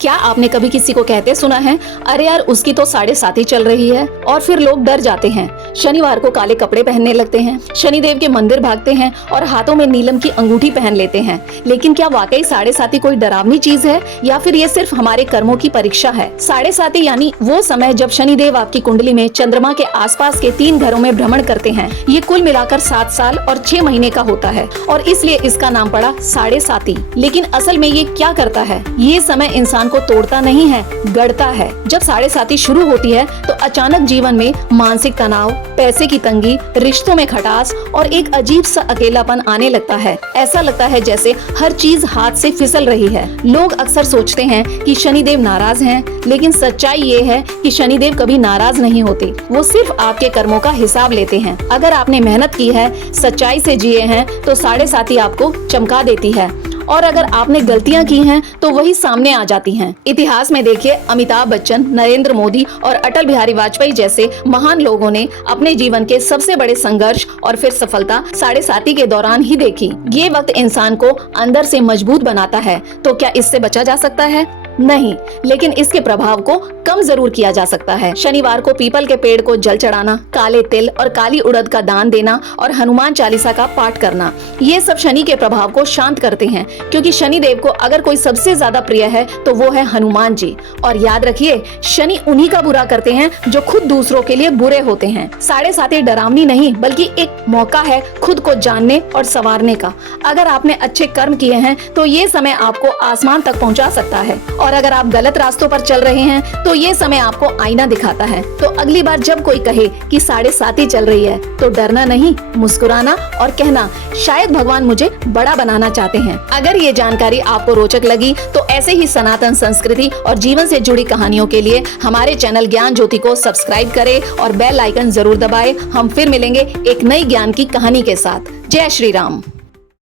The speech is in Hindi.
क्या आपने कभी किसी को कहते सुना है, अरे यार उसकी तो 7:30 चल रही है, और फिर लोग डर जाते हैं, शनिवार को काले कपड़े पहनने लगते हैं, शनिदेव के मंदिर भागते हैं और हाथों में नीलम की अंगूठी पहन लेते हैं। लेकिन क्या वाकई 7:30 कोई डरावनी चीज है या फिर ये सिर्फ हमारे कर्मों की परीक्षा है? 7:30 यानी वो समय जब शनिदेव आपकी कुंडली में चंद्रमा के आसपास के 3 घरों में भ्रमण करते हैं। ये कुल मिलाकर 7 साल और 6 महीने का होता है और इसलिए इसका नाम पड़ा 7:30। लेकिन असल में ये क्या करता है? ये समय इंसान को तोड़ता नहीं है, गढ़ता है। जब 7:30 शुरू होती है तो अचानक जीवन में मानसिक तनाव, पैसे की तंगी, रिश्तों में खटास और एक अजीब सा अकेलापन आने लगता है। ऐसा लगता है जैसे हर चीज हाथ से फिसल रही है। लोग अक्सर सोचते हैं कि शनिदेव नाराज हैं, लेकिन सच्चाई ये है कि शनिदेव कभी नाराज नहीं होते। वो सिर्फ आपके कर्मों का हिसाब लेते हैं। अगर आपने मेहनत की है, सच्चाई से जिए हैं, तो 7:30 आपको चमका देती है, और अगर आपने गलतियां की हैं तो वही सामने आ जाती हैं। इतिहास में देखिए, अमिताभ बच्चन, नरेंद्र मोदी और अटल बिहारी वाजपेयी जैसे महान लोगों ने अपने जीवन के सबसे बड़े संघर्ष और फिर सफलता 7:30 के दौरान ही देखी। ये वक्त इंसान को अंदर से मजबूत बनाता है। तो क्या इससे बचा जा सकता है? नहीं, लेकिन इसके प्रभाव को कम जरूर किया जा सकता है। शनिवार को पीपल के पेड़ को जल चढ़ाना, काले तिल और काली उड़द का दान देना और हनुमान चालीसा का पाठ करना, ये सब शनि के प्रभाव को शांत करते हैं। क्योंकि शनिदेव को अगर कोई सबसे ज्यादा प्रिय है तो वो है हनुमान जी। और याद रखिए, शनि उन्हीं का बुरा करते हैं जो खुद दूसरों के लिए बुरे होते हैं। 7:30 डरावनी नहीं, बल्कि एक मौका है खुद को जानने और संवारने का। अगर आपने अच्छे कर्म किए हैं तो ये समय आपको आसमान तक पहुंचा सकता है, और अगर आप गलत रास्तों पर चल रहे हैं तो ये समय आपको आईना दिखाता है। तो अगली बार जब कोई कहे कि 7:30 चल रही है तो डरना नहीं, मुस्कुराना और कहना, शायद भगवान मुझे बड़ा बनाना चाहते हैं। अगर ये जानकारी आपको रोचक लगी तो ऐसे ही सनातन संस्कृति और जीवन से जुड़ी कहानियों के लिए हमारे चैनल ज्ञान ज्योति को सब्सक्राइब करें और बेल आइकन जरूर दबाएं। हम फिर मिलेंगे एक नई ज्ञान की कहानी के साथ। जय श्री राम।